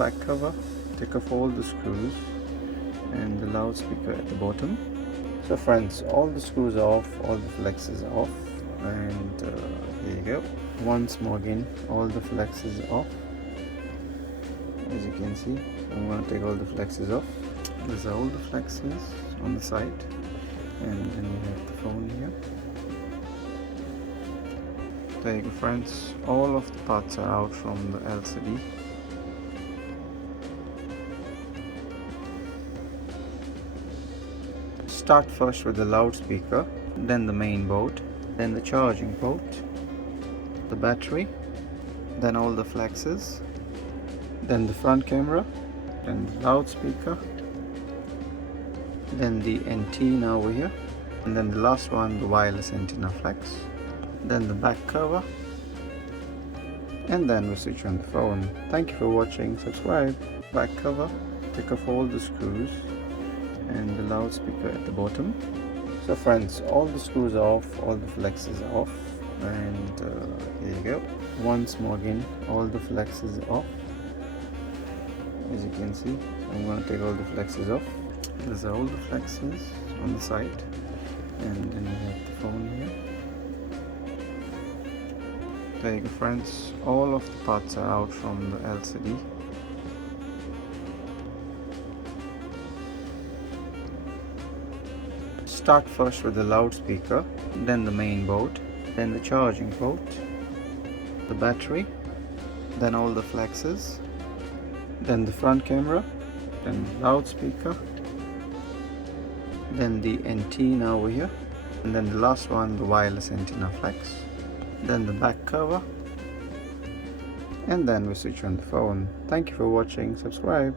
back cover, take off all the screws and the loudspeaker at the bottom. So friends, all the screws are off, all the flexes are off, and here you go. Once more again, all the flexes are off, as you can see. So I'm going to take all the flexes off. These are all the flexes on the side, and then we have the phone here. There you go friends, all of the parts are out from the LCD. Start first with the loudspeaker, then the main board, then the charging port, the battery, then all the flexes, then the front camera, then the loudspeaker, then the antenna over here, and then the last one, the wireless antenna flex, then the back cover, and then we switch on the phone. Thank you for watching. Subscribe. Back cover, take off all the screws and the loudspeaker at the bottom. So friends, all the screws are off, all the flexes are off, and here you go. Once more again, all the flexes are off, as you can see. So I'm going to take all the flexes off. These are all the flexes on the side, and then we have the phone here. There you go friends, all of the parts are out from the LCD. Start first with the loudspeaker, then the main board, then the charging port, the battery, then all the flexes, then the front camera, then the loudspeaker, then the antenna over here, and then the last one, the wireless antenna flex, then the back cover, and then we switch on the phone. Thank you for watching. Subscribe.